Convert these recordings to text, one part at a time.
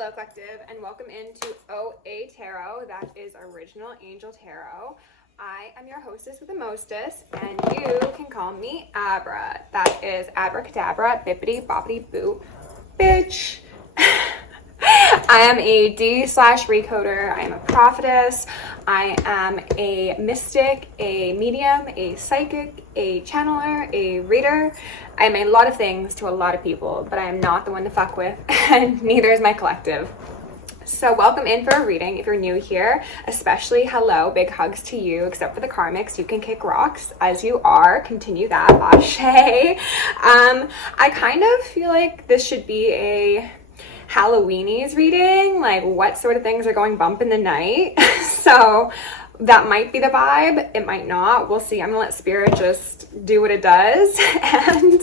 Hello Collective, and welcome into OAtarot. That is Original Angel Tarot. I am your hostess with the mostest, and you can call me Abra. That is abracadabra, bippity boppity boo, bitch. I am a D/recoder. I am a prophetess. I am a mystic, a medium, a psychic, a channeler, a reader. I am a lot of things to a lot of people, but I am not the one to fuck with, and neither is my collective. So welcome in for a reading if you're new here, especially hello, big hugs to you, except for the karmics. You can kick rocks as you are. Continue that, ashe. I kind of feel like this should be a Halloweenies reading, like what sort of things are going bump in the night. So that might be the vibe, it might not, we'll see. I'm gonna let spirit just do what it does. And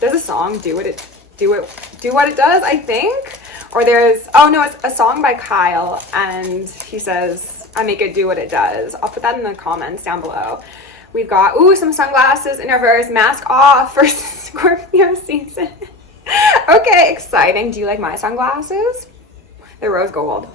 there's a song, do what it does, I think. Or there's, oh no, it's a song by Kyle, and he says, I make it do what it does. I'll put that in the comments down below. We've got, ooh, some sunglasses in reverse, mask off for Scorpio season. Okay, exciting. Do you like my sunglasses? They're rose gold.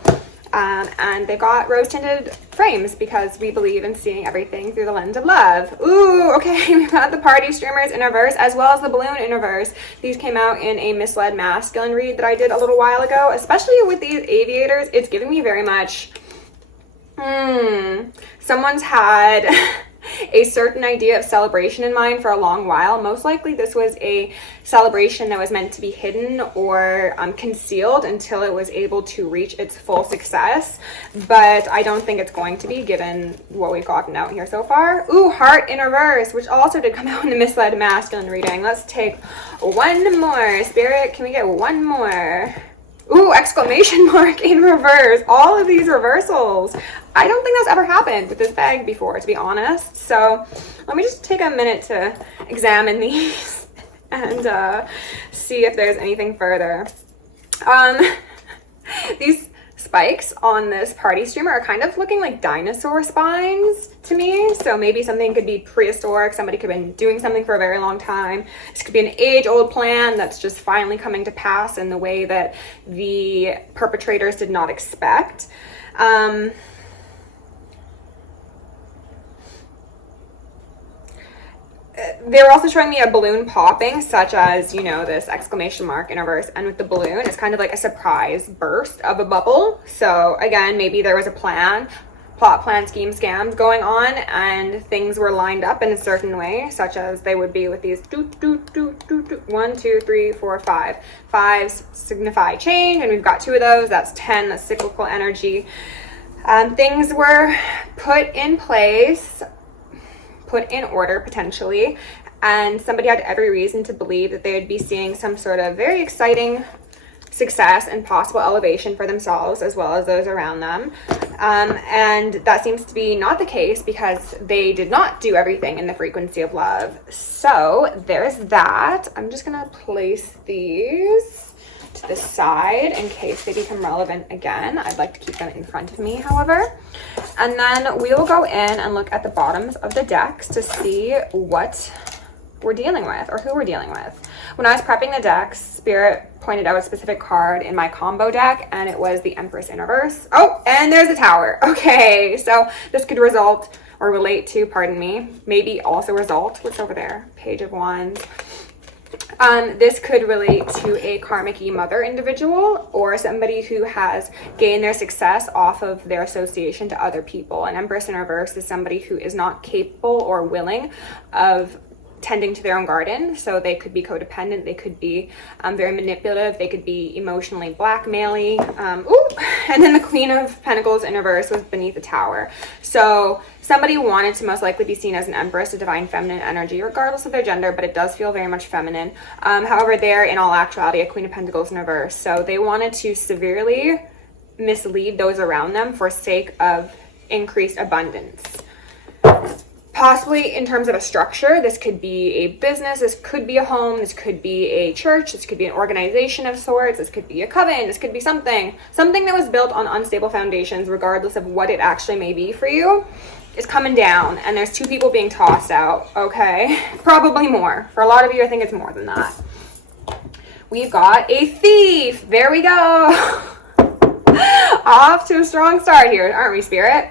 And they've got rose tinted frames because we believe in seeing everything through the lens of love. Ooh, okay, we've got the party streamers in reverse as well as the balloon in reverse. These came out in a misled masculine read that I did a little while ago, especially with these aviators. It's giving me very much, someone's had a certain idea of celebration in mind for a long while. Most likely this was a celebration that was meant to be hidden or concealed until it was able to reach its full success, but I don't think it's going to be, given what we've gotten out here so far. Ooh, heart in reverse, which also did come out in the misled masculine reading. Let's take one more. Spirit, can we get one more? Ooh, exclamation mark in reverse. All of these reversals. I don't think that's ever happened with this bag before, to be honest. So let me just take a minute to examine these and see if there's anything further. These spikes on this party streamer are kind of looking like dinosaur spines to me. So maybe something could be prehistoric. Somebody could have been doing something for a very long time. This could be an age-old plan that's just finally coming to pass in the way that the perpetrators did not expect. They're also showing me a balloon popping, such as, you know, this exclamation mark in reverse, and with the balloon, it's kind of like a surprise burst of a bubble. So again, maybe there was a plan, plot, plan, scheme, scams going on, and things were lined up in a certain way, such as they would be with these 1, 2, 3, 4, 5. Fives signify change, and we've got 2 of those. That's 10, that's cyclical energy. Things were put in place, put in order potentially, and somebody had every reason to believe that they would be seeing some sort of very exciting success and possible elevation for themselves as well as those around them, and that seems to be not the case because they did not do everything in the frequency of love. So there's that. I'm just gonna place these to the side in case they become relevant again. I'd like to keep them in front of me, however. And then we will go in and look at the bottoms of the decks to see what we're dealing with or who we're dealing with. When I was prepping the decks, Spirit pointed out a specific card in my combo deck, and it was the Empress in reverse. Oh, and there's the Tower. Okay, so this could result or relate to, pardon me, maybe also result, what's over there? Page of Wands. This could relate to a karmic mother individual or somebody who has gained their success off of their association to other people. An Empress in reverse is somebody who is not capable or willing of tending to their own garden. So they could be codependent, they could be very manipulative, they could be emotionally blackmailing. And then the Queen of Pentacles in reverse was beneath the Tower. So somebody wanted to most likely be seen as an Empress, a divine feminine energy, regardless of their gender, but it does feel very much feminine. However, they're in all actuality a Queen of Pentacles in reverse. So they wanted to severely mislead those around them for sake of increased abundance. Possibly in terms of a structure, this could be a business, this could be a home, this could be a church, this could be an organization of sorts, this could be a coven, this could be something that was built on unstable foundations, regardless of what it actually may be for you, is coming down, and there's 2 people being tossed out, okay? Probably more. For a lot of you, I think it's more than that. we've got a thief. There we go. Off to a strong start here, aren't we, Spirit?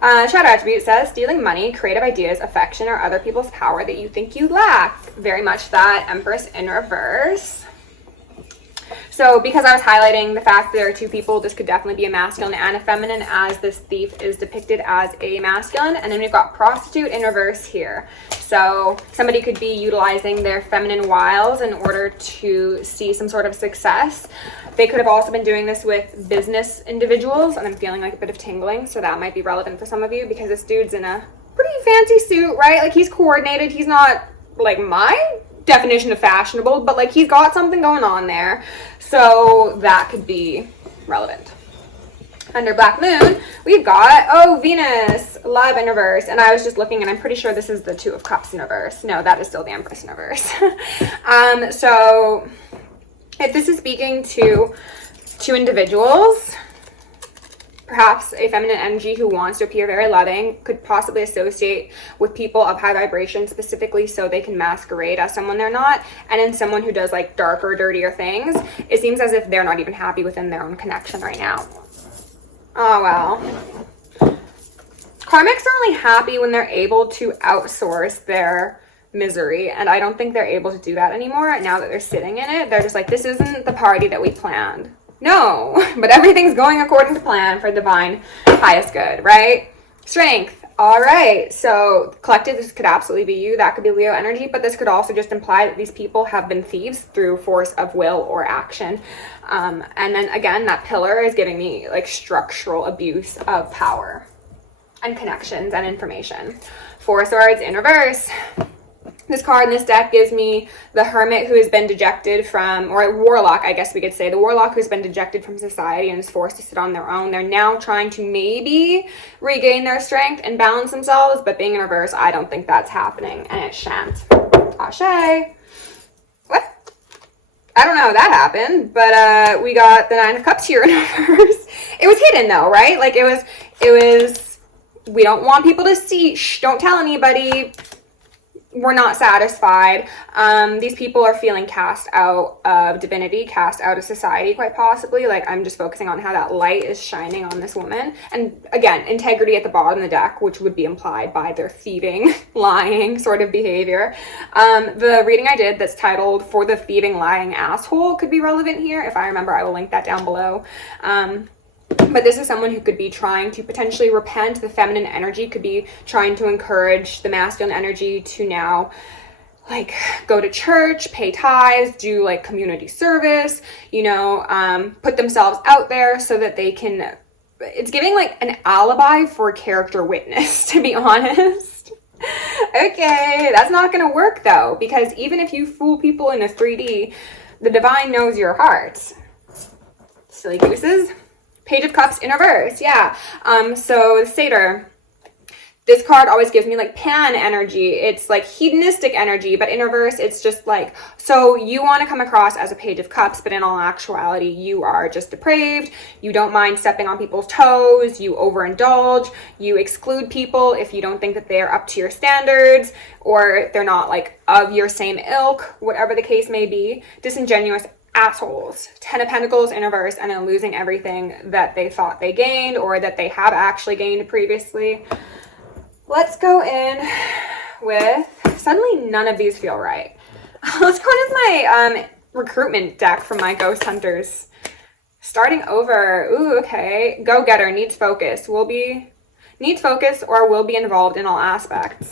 Shadow attribute says stealing money, creative ideas, affection, or other people's power that you think you lack. Very much that Empress in reverse. So because I was highlighting the fact that there are two people, this could definitely be a masculine and a feminine, as this thief is depicted as a masculine. And then we've got prostitute in reverse here. So somebody could be utilizing their feminine wiles in order to see some sort of success. They could have also been doing this with business individuals, and I'm feeling like a bit of tingling, so that might be relevant for some of you, because this dude's in a pretty fancy suit, right? Like, he's coordinated. He's not like my definition of fashionable, but like, he's got something going on there, so that could be relevant. Under Black Moon, we've got, Venus, love in reverse. And I was just looking, and I'm pretty sure this is the Two of Cups in reverse. No, that is still the Empress in reverse. So if this is speaking to two individuals, perhaps a feminine energy who wants to appear very loving could possibly associate with people of high vibration specifically so they can masquerade as someone they're not. And then someone who does like darker, dirtier things, it seems as if they're not even happy within their own connection right now. Oh, well. Karmics are only happy when they're able to outsource their misery, and I don't think they're able to do that anymore. Now that they're sitting in it, they're just like, this isn't the party that we planned. No, but everything's going according to plan for divine highest good, right? Strength. All right, so collective, this could absolutely be you. That could be Leo energy, but this could also just imply that these people have been thieves through force of will or action. And then again, that pillar is giving me like structural abuse of power and connections and information. Four of Swords in reverse. This card in this deck gives me the Hermit who has been dejected from, or Warlock, I guess we could say, the Warlock who's been dejected from society and is forced to sit on their own. They're now trying to maybe regain their strength and balance themselves, but being in reverse, I don't think that's happening, and it shan't. Ashe. What? I don't know how that happened, but we got the Nine of Cups here in reverse. It was hidden though, right? Like it was, we don't want people to see, shh, don't tell anybody. We're not satisfied. These people are feeling cast out of divinity, cast out of society, quite possibly. Like, I'm just focusing on how that light is shining on this woman. And again, integrity at the bottom of the deck, which would be implied by their thieving, lying sort of behavior. The reading I did that's titled For the Thieving, Lying Asshole could be relevant here. If I remember, I will link that down below. But this is someone who could be trying to potentially repent. The feminine energy could be trying to encourage the masculine energy to now like go to church, pay tithes, do like community service, you know, put themselves out there so that they can, it's giving like an alibi for character witness, to be honest. Okay, that's not going to work though, because even if you fool people in a 3D, the divine knows your heart. Silly gooses. Page of Cups in reverse, yeah. So the Satyr, this card always gives me like Pan energy. It's like hedonistic energy, but in reverse, it's just like, so you want to come across as a Page of Cups, but in all actuality, you are just depraved. You don't mind stepping on people's toes. You overindulge. You exclude people if you don't think that they're up to your standards, or they're not like of your same ilk, whatever the case may be. Disingenuous assholes. 10 of Pentacles in reverse, and then losing everything that they thought they gained or that they have actually gained previously. Let's go in with, suddenly none of these feel right. Let's go in with my recruitment deck from my Ghost Hunters. Starting over. Ooh, okay. Go-getter, needs focus. Needs focus or will be involved in all aspects.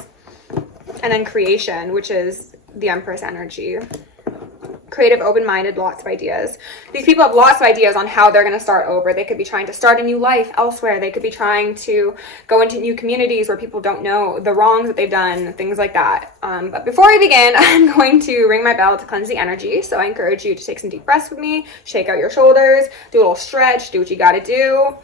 And then creation, which is the Empress energy. Creative, open-minded, lots of ideas. These people have lots of ideas on how they're going to start over. They could be trying to start a new life elsewhere. They could be trying to go into new communities where people don't know the wrongs that they've done, things like that. But before I begin, I'm going to ring my bell to cleanse the energy. So I encourage you to take some deep breaths with me, shake out your shoulders, do a little stretch, do what you got to do.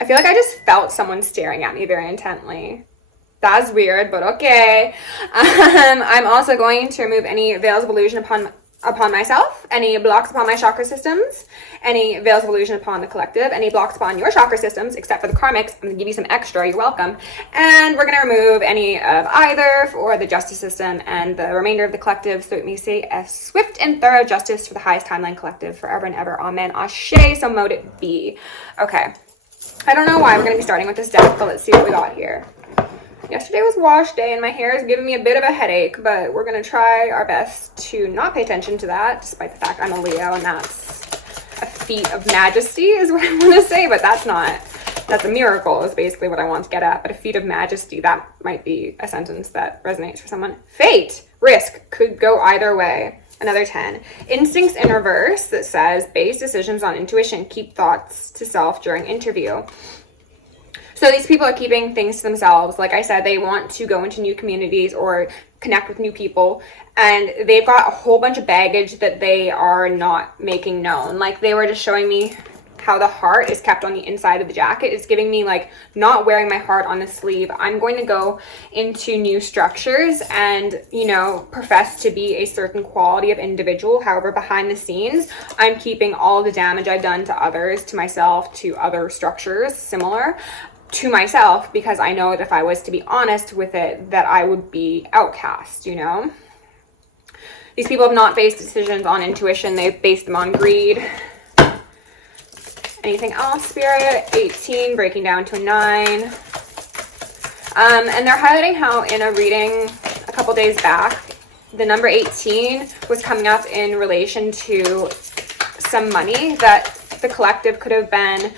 I feel like I just felt someone staring at me very intently. That's weird, but okay. I'm also going to remove any veils of illusion upon myself. any blocks upon my chakra systems, any veils of illusion upon the collective, any blocks upon your chakra systems, except for the karmics. I'm going to give you some extra. You're welcome. And we're going to remove any of either for the justice system and the remainder of the collective, so it may say a swift and thorough justice for the highest timeline collective forever and ever. Amen. Ashe. So mote it be. Okay. I don't know why we're going to be starting with this deck, but let's see what we got here. Yesterday was wash day and my hair is giving me a bit of a headache, but we're going to try our best to not pay attention to that, despite the fact I'm a Leo and that's a feat of majesty is what I want to say, but that's a miracle is basically what I want to get at. But a feat of majesty, that might be a sentence that resonates for someone. Fate, risk, could go either way. Another 10. Instincts in reverse that says base decisions on intuition, keep thoughts to self during interview. So these people are keeping things to themselves. Like I said, they want to go into new communities or connect with new people, and they've got a whole bunch of baggage that they are not making known. Like they were just showing me how the heart is kept on the inside of the jacket. It's giving me like not wearing my heart on the sleeve. I'm going to go into new structures and, you know, profess to be a certain quality of individual. However, behind the scenes, I'm keeping all the damage I've done to others, to myself, to other structures similar to myself, because I know that if I was to be honest with it, that I would be outcast, you know? These people have not based decisions on intuition. They've based them on greed. Anything else, Spirit? 18, breaking down to a 9. And they're highlighting how in a reading a couple days back, the number 18 was coming up in relation to some money that the collective could have been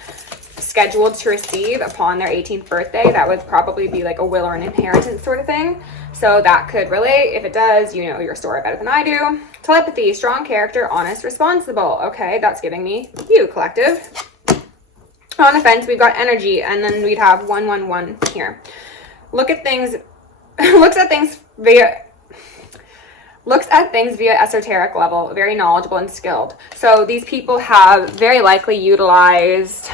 scheduled to receive upon their 18th birthday. That would probably be like a will or an inheritance sort of thing. So that could relate. If it does, you know your story better than I do. Telepathy, strong character, honest, responsible. Okay, that's giving me you, collective. On the fence, we've got energy, and then we'd have 111 here. Looks at things via esoteric level, very knowledgeable and skilled. So these people have very likely utilized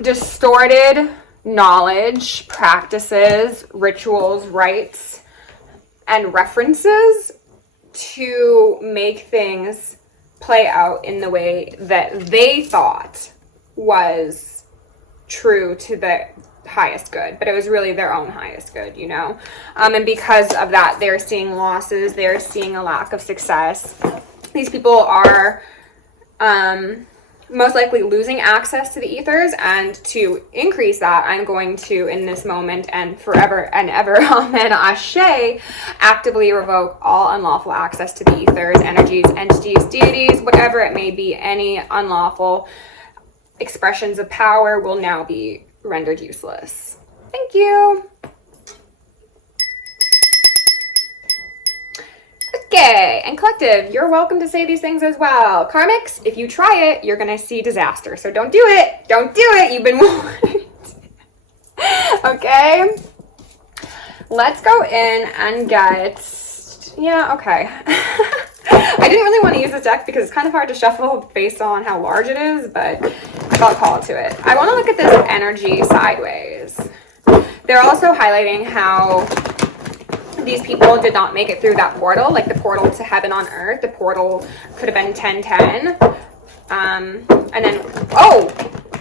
distorted knowledge, practices, rituals, rites, and references to make things play out in the way that they thought was true to the highest good, but it was really their own highest good, you know? And because of that, they're seeing losses, they're seeing a lack of success. These people are most likely losing access to the ethers, and to increase that, I'm going to, in this moment and forever and ever, amen, ashe, actively revoke all unlawful access to the ethers, energies, entities, deities, whatever it may be. Any unlawful expressions of power will now be rendered useless. Thank you. Okay, and collective, you're welcome to say these things as well. Karmics, if you try it, you're going to see disaster. So don't do it. Don't do it. You've been warned. Okay. Let's go in and get... Yeah, okay. I didn't really want to use this deck because it's kind of hard to shuffle based on how large it is, but I'll call it to it. I want to look at this energy sideways. They're also highlighting how these people did not make it through that portal, like the portal to heaven on earth. The portal could have been 1010. And then,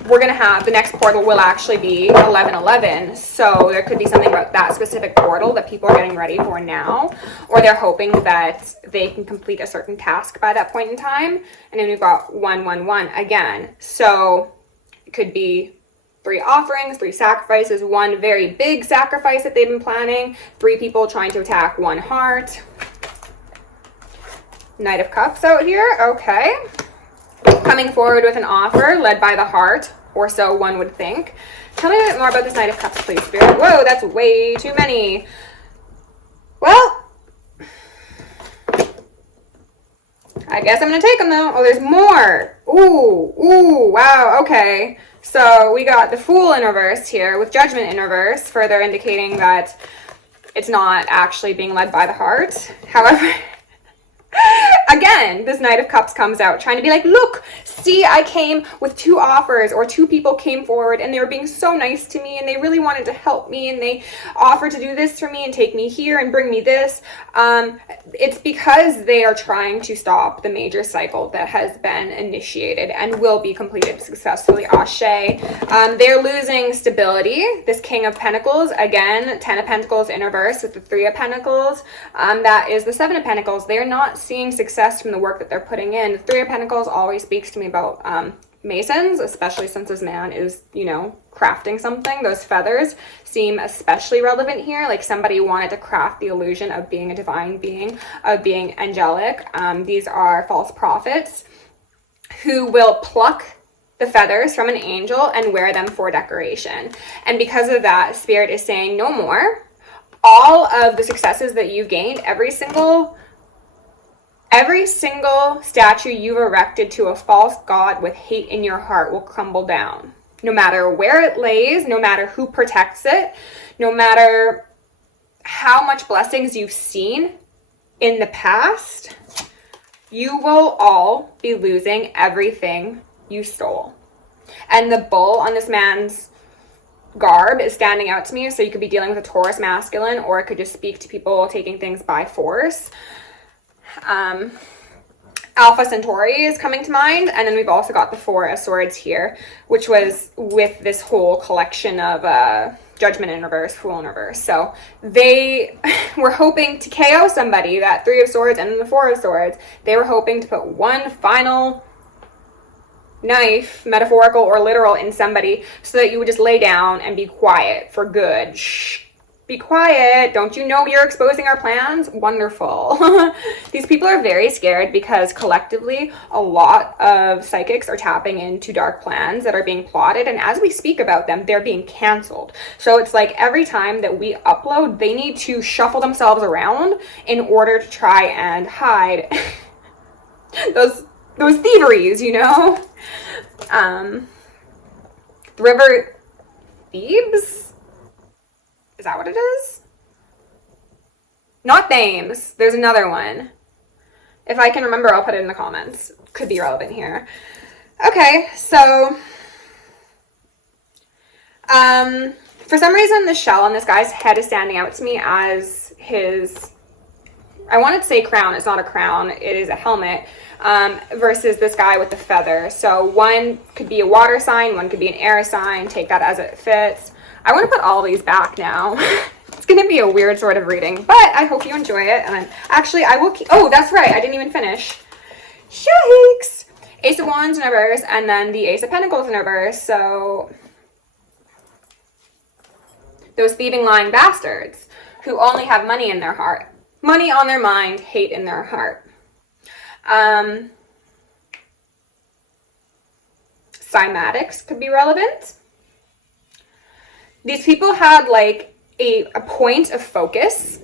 we're going to have, the next portal will actually be 1111. So there could be something about that specific portal that people are getting ready for now, or they're hoping that they can complete a certain task by that point in time. And then we've got 111 again. So it could be 3 offerings, 3 sacrifices, 1 very big sacrifice that they've been planning, 3 people trying to attack 1 heart. Knight of Cups out here, okay. Coming forward with an offer led by the heart, or so one would think. Tell me a bit more about this Knight of Cups, please, Spirit. Whoa, that's way too many. Well, I guess I'm going to take them, though. Oh, there's more. Ooh, wow, okay. So we got the Fool in reverse here with Judgment in reverse, further indicating that it's not actually being led by the heart. However, Again, this Knight of Cups comes out trying to be like, look, see, I came with 2 offers, or 2 people came forward and they were being so nice to me and they really wanted to help me and they offered to do this for me and take me here and bring me this. It's because they are trying to stop the major cycle that has been initiated and will be completed successfully. Ashe. They're losing stability. This King of Pentacles, again, 10 of Pentacles in reverse with the 3 of Pentacles. That is the 7 of Pentacles. They're not seeing success from the work that they're putting in. The 3 of Pentacles always speaks to me about Masons, especially since this man is, you know, crafting something. Those feathers seem especially relevant here. Like somebody wanted to craft the illusion of being a divine being, of being angelic. These are false prophets who will pluck the feathers from an angel and wear them for decoration. And because of that, Spirit is saying no more. All of the successes that you've gained, every single statue you've erected to a false god with hate in your heart will crumble down. No matter where it lays, no matter who protects it, no matter how much blessings you've seen in the past, you will all be losing everything you stole. And the bull on this man's garb is standing out to me. So you could be dealing with a Taurus masculine, or it could just speak to people taking things by force. Alpha Centauri is coming to mind, and then we've also got the 4 of Swords here, which was with this whole collection of Judgment in reverse, Fool in reverse. So they were hoping to KO somebody, that 3 of Swords and then the 4 of Swords. They were hoping to put one final knife, metaphorical or literal, in somebody so that you would just lay down and be quiet for good. Shh. Be quiet. Don't you know you're exposing our plans? Wonderful. These people are very scared because collectively a lot of psychics are tapping into dark plans that are being plotted, and as we speak about them, they're being canceled. So it's like every time that we upload, they need to shuffle themselves around in order to try and hide those thieveries, you know? The River Thebes? Is that what it is? Not Thames. There's another one. If I can remember, I'll put it in the comments. Could be relevant here. Okay, so for some reason the shell on this guy's head is standing out to me as his, I wanted to say crown. It's not a crown. It is a helmet. Versus this guy with the feather. So one could be a water sign, one could be an air sign. Take that as it fits. I want to put all these back now. It's going to be a weird sort of reading, but I hope you enjoy it. And actually, I will keep... Oh, that's right. I didn't even finish. Yikes! Ace of Wands in reverse, and then the Ace of Pentacles in reverse. So those thieving, lying bastards who only have money in their heart. Money on their mind, hate in their heart. Cymatics could be relevant. These people had like a point of focus.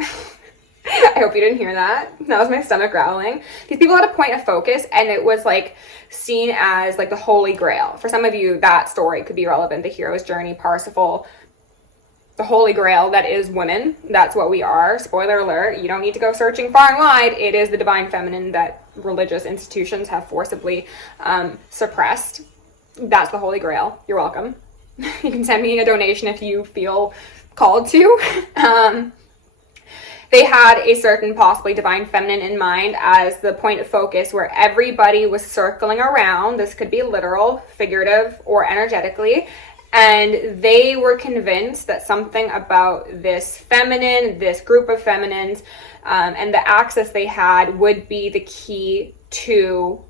I hope you didn't hear that. That was my stomach growling. These people had a point of focus, and it was like seen as like the Holy Grail. For some of you, that story could be relevant. The hero's journey, Parsifal, the Holy Grail, that is women. That's what we are. Spoiler alert. You don't need to go searching far and wide. It is the divine feminine that religious institutions have forcibly suppressed. That's the Holy Grail. You're welcome. You can send me a donation if you feel called to. They had a certain possibly divine feminine in mind as the point of focus where everybody was circling around. This could be literal, figurative, or energetically. And they were convinced that something about this feminine, this group of feminines, and the access they had would be the key to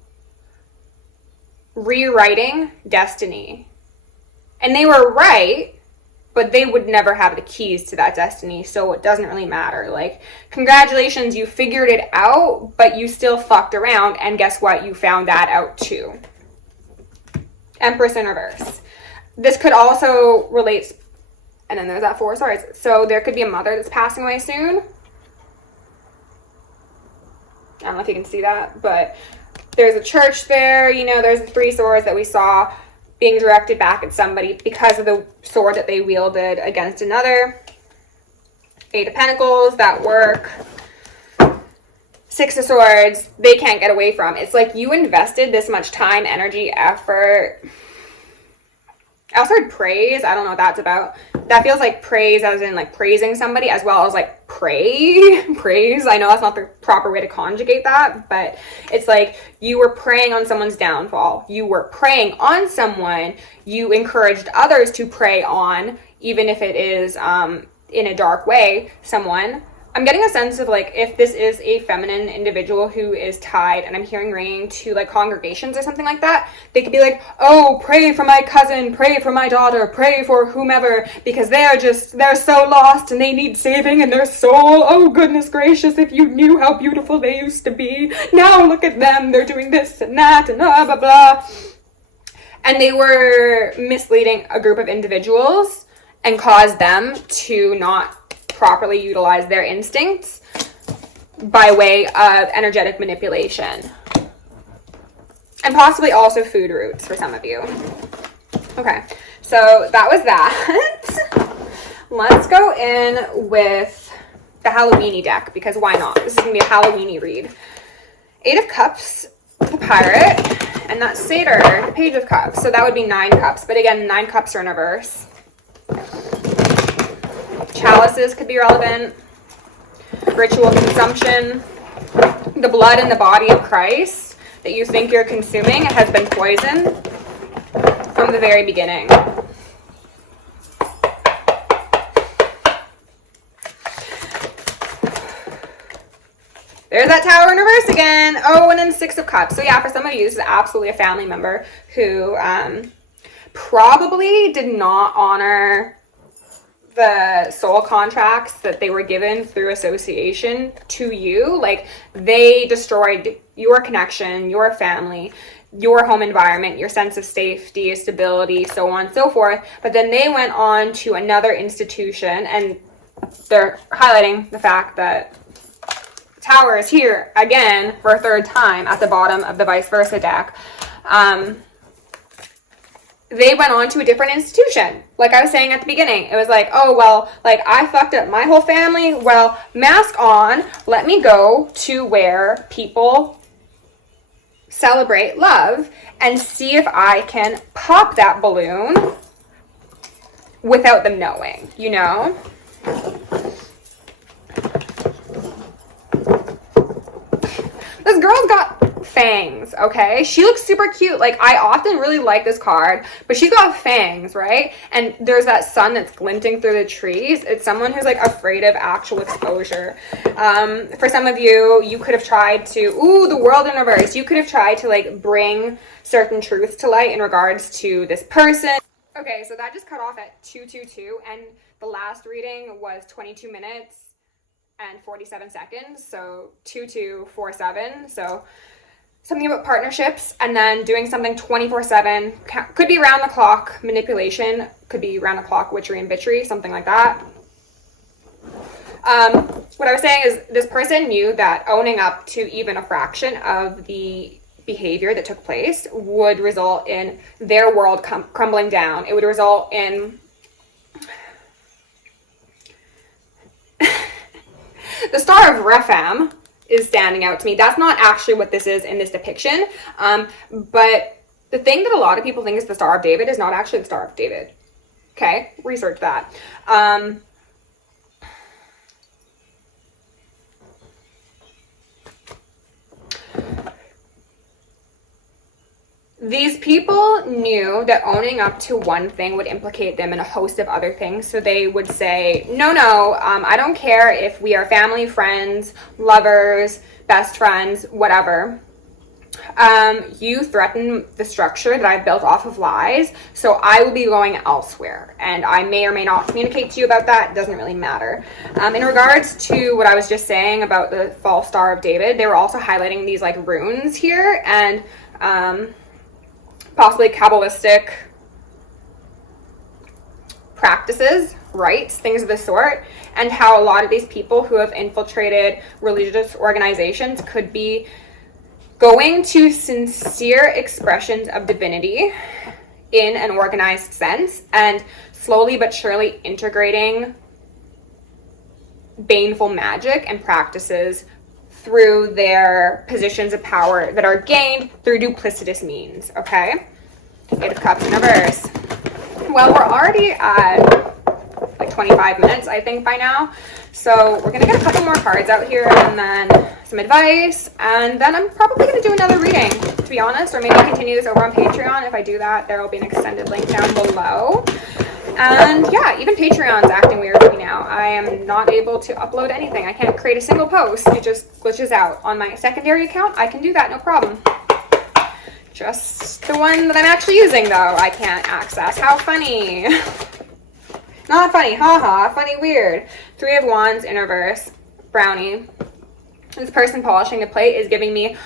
rewriting destiny. And they were right, but they would never have the keys to that destiny, so it doesn't really matter. Like, congratulations, you figured it out, but you still fucked around, and guess what? You found that out too. Empress in reverse. This could also relate, and then there's that 4 of Swords. So there could be a mother that's passing away soon. I don't know if you can see that, but there's a church there. You know, there's the 3 swords that we saw being directed back at somebody because of the sword that they wielded against another. 8 of Pentacles, that work. Six of Swords, they can't get away from. It's like you invested this much time, energy, effort. I also heard praise. I don't know what that's about. That feels like praise as in like praising somebody as well as like praise. I know that's not the proper way to conjugate that, but it's like you were preying on someone's downfall. You were preying on someone you encouraged others to prey on, even if it is in a dark way, someone. I'm getting a sense of like if this is a feminine individual who is tied, and I'm hearing ringing to like congregations or something like that, they could be like, oh, pray for my cousin, pray for my daughter, pray for whomever, because they're so lost and they need saving in their soul. Oh, goodness gracious, if you knew how beautiful they used to be. Now look at them, they're doing this and that and blah, blah, blah. And they were misleading a group of individuals and caused them to not properly utilize their instincts by way of energetic manipulation. And possibly also food roots for some of you. Okay, so that was that. Let's go in with the Halloweeny deck, because why not? This is going to be a Halloweeny read. 8 of Cups, the Pirate, and that Satyr, the Page of Cups. So that would be 9 cups, but again, 9 cups are in reverse. Chalices could be relevant. Ritual consumption. The blood in the body of Christ that you think you're consuming has been poisoned from the very beginning. There's that Tower in reverse again. Oh, and then 6 of Cups. So yeah, for some of you, this is absolutely a family member who probably did not honor the soul contracts that they were given through association to you. Like, they destroyed your connection, your family, your home environment, your sense of safety, stability, so on and so forth. But then they went on to another institution, and they're highlighting the fact that Tower is here again for a 3rd time at the bottom of the vice versa deck. They went on to a different institution. Like I was saying at the beginning, it was like, oh, well, like I fucked up my whole family. Well, mask on, let me go to where people celebrate love and see if I can pop that balloon without them knowing, you know? This girl's got fangs, okay? She looks super cute. Like, I often really like this card, but she's got fangs, right? And there's that sun that's glinting through the trees. It's someone who's like afraid of actual exposure. For some of you, you could have tried to, ooh, the World in reverse. You could have tried to like bring certain truths to light in regards to this person. Okay, so that just cut off at 222, and the last reading was 22 minutes and 47 seconds, so 2247. So something about partnerships, and then doing something 24/7. Could be round the clock manipulation, could be round the clock witchery and bitchery, something like that. What I was saying is this person knew that owning up to even a fraction of the behavior that took place would result in their world crumbling down. It would result in the Star of Rephaim is standing out to me. That's not actually what this is in this depiction. But the thing that a lot of people think is the Star of David is not actually the Star of David. Okay, research that. These people knew that owning up to one thing would implicate them in a host of other things. So they would say, no, I don't care if we are family, friends, lovers, best friends, whatever. You threaten the structure that I've built off of lies, so I will be going elsewhere. And I may or may not communicate to you about that. It doesn't really matter. In regards to what I was just saying about the false Star of David, they were also highlighting these like runes here, and possibly Kabbalistic practices, rites, things of the sort, and how a lot of these people who have infiltrated religious organizations could be going to sincere expressions of divinity in an organized sense and slowly but surely integrating baneful magic and practices through their positions of power that are gained through duplicitous means, okay? Eight of Cups in reverse. Well, we're already at like 25 minutes, I think, by now. So we're going to get a couple more cards out here and then some advice. And then I'm probably going to do another reading, to be honest, or maybe continue this over on Patreon. If I do that, there will be an extended link down below. And yeah, even Patreon's acting weird with me now. I am not able to upload anything. I can't create a single post. It just glitches out. On my secondary account, I can do that, no problem. Just the one that I'm actually using, though, I can't access. How funny. Not funny, haha, funny, weird. Three of Wands in reverse, brownie. This person polishing the plate is giving me,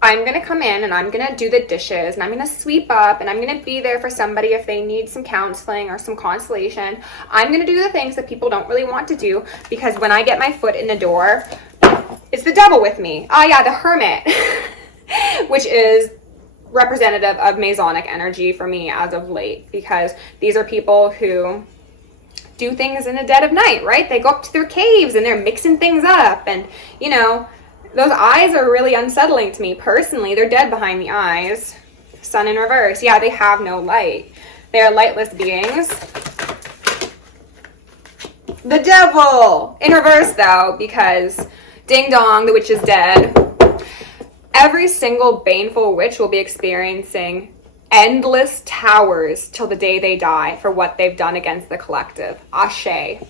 I'm going to come in and I'm going to do the dishes and I'm going to sweep up and I'm going to be there for somebody if they need some counseling or some consolation. I'm going to do the things that people don't really want to do, because when I get my foot in the door, it's the devil with me. Ah, yeah, the Hermit, which is representative of Masonic energy for me as of late, because these are people who do things in the dead of night, right? They go up to their caves and they're mixing things up, and you know, those eyes are really unsettling to me personally. They're dead behind the eyes. Sun in reverse. Yeah, they have no light. They are lightless beings. The devil in reverse, though, because ding dong, the witch is dead. Every single baneful witch will be experiencing endless towers till the day they die for what they've done against the collective. Ashe. It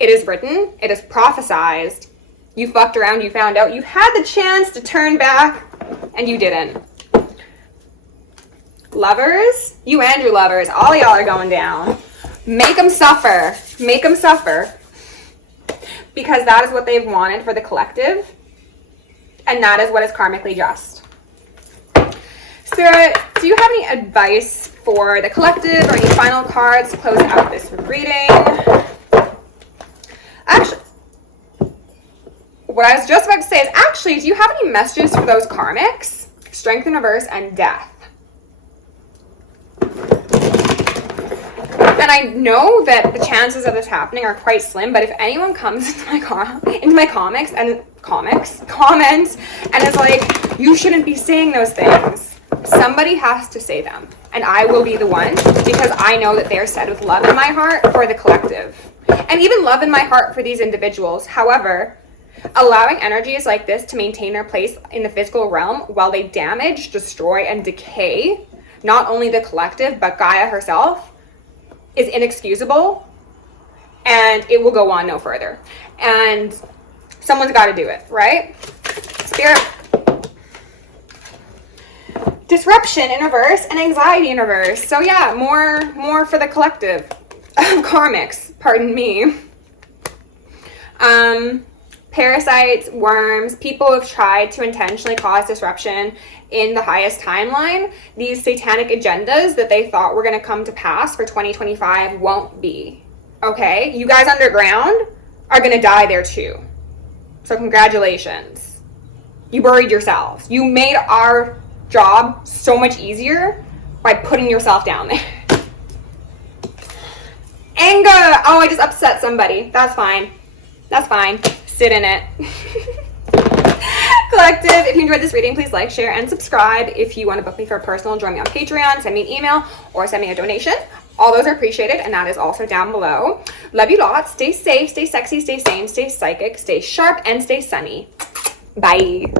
is written, it is prophesized. You fucked around, you found out. You had the chance to turn back, and you didn't. Lovers, you and your lovers, all y'all are going down. Make them suffer. Make them suffer. Because that is what they've wanted for the collective, and that is what is karmically just. Spirit, do you have any advice for the collective or any final cards to close out this reading? Actually, what I was just about to say is, actually, do you have any messages for those karmics? Strength in reverse and death. And I know that the chances of this happening are quite slim, but if anyone comes into my comments and is like, you shouldn't be saying those things, somebody has to say them. And I will be the one, because I know that they are said with love in my heart for the collective. And even love in my heart for these individuals. However, allowing energies like this to maintain their place in the physical realm while they damage, destroy, and decay not only the collective, but Gaia herself, is inexcusable, and it will go on no further. And someone's got to do it, right? Spirit. Disruption in reverse and anxiety in reverse. So yeah, more for the collective. Karmics, pardon me. Parasites, worms, people who have tried to intentionally cause disruption in the highest timeline. These satanic agendas that they thought were going to come to pass for 2025 won't be. Okay? You guys underground are going to die there too. So congratulations. You buried yourselves. You made our job so much easier by putting yourself down there. Anger! Oh, I just upset somebody. That's fine. That's fine. Sit in it. Collective, if you enjoyed this reading, please like, share, and subscribe. If you want to book me for a personal, join me on Patreon, send me an email, or send me a donation. All those are appreciated, and that is also down below. Love you lots. Stay safe, stay sexy, stay sane, stay psychic, stay sharp, and stay sunny. Bye.